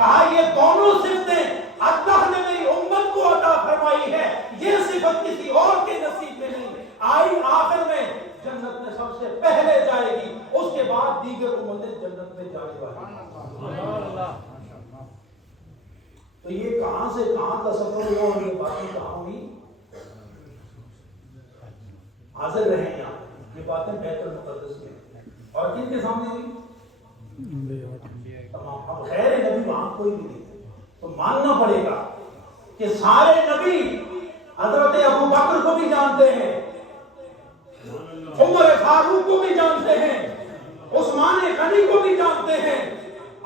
کہا یہ دونوں صفتیں اللہ نے میری امت کو عطا فرمائی ہے، یہ صفت کسی اور کے نصیب میں نہیں آئی۔ آخر میں جنت میں سب سے پہلے جائے گی، اس کے بعد دیگر امتیں جنت میں جانے والی۔ تو یہ کہاں سے کہاں کا سفر ہوا اور یہ باتیں کہاں ہوئی؟ حاضر رہیں یہاں، یہ باتیں بیت المقدس میں، اور کن کے سامنے ہوئی؟ تمام۔ اب غیر نبی وہاں کوئی بھی نہیں تھے، تو ماننا پڑے گا کہ سارے نبی حضرت ابو بکر کو بھی جانتے ہیں، عمر فاروق کو بھی جانتے ہیں، عثمان غنی کو بھی جانتے ہیں،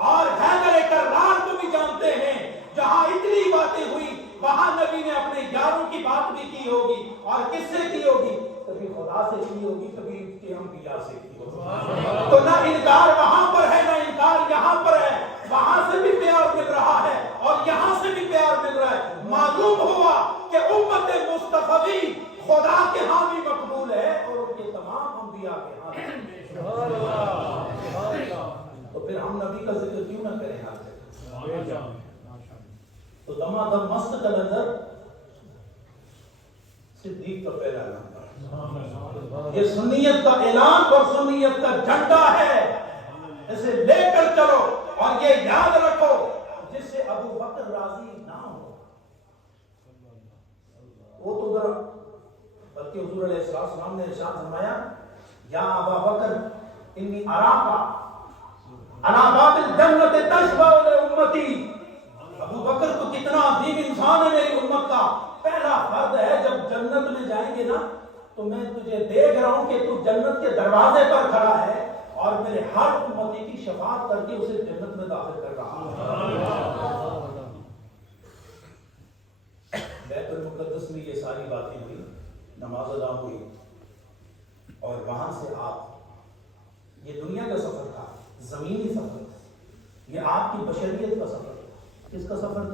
اور حیدر کرار کو بھی جانتے ہیں۔ جہاں اتنی باتیں ہوئی وہاں نبی نے اپنے یاروں کی بات بھی کی ہوگی، اور کس سے کی ہوگی؟ کبھی خدا سے کی ہوگی، کبھی ان کے انبیاء سے کی ہوگی۔ تو نہ انکار وہاں پر ہے، نہ انکار یہاں پر ہے۔ وہاں سے بھی پیار مل رہا ہے اور یہاں سے بھی پیار مل رہا ہے۔ معلوم ہوا کہ امت مصطفی خدا کے ہاں بھی مقبول ہے اور ان کے تمام انبیاء کے ہاں بھی۔ تو پھر ہم نبی کا ذکر کیوں نہ کریں یہاں سے؟ تو دمادم مست کا نظر صدیق کا پہلا نمبر، یہ سنیت کا اعلان اور سنیت کا جھنڈا ہے، اسے لے کر چلو اور یہ یاد رکھو جس سے ابو بکر راضی نہ ہو وہ تو ذرا، بلکہ حضور علیہ السلام نے ارشاد فرمایا یا ابا بکر انی اراکا علی باب الجنت تشفع لامتی۔ ابو بکر تو کتنا عظیم انسان ہے میری امت کا، پہلا فرد ہے، جب جنت میں جائیں گے نا تو میں تجھے دیکھ رہا ہوں کہ تو جنت کے دروازے پر کھڑا ہے اور میرے ہر امتی کی شفاعت کر کے اسے جنت میں داخل کر رہا ہے۔ بیت المقدس میں یہ ساری باتیں ہوئی، نماز ادا ہوئی، اور وہاں سے آپ، یہ دنیا کا سفر تھا، زمینی سفر تھا، یہ آپ کی بشریت کا سفر تھا۔ کس کا سفر تھا؟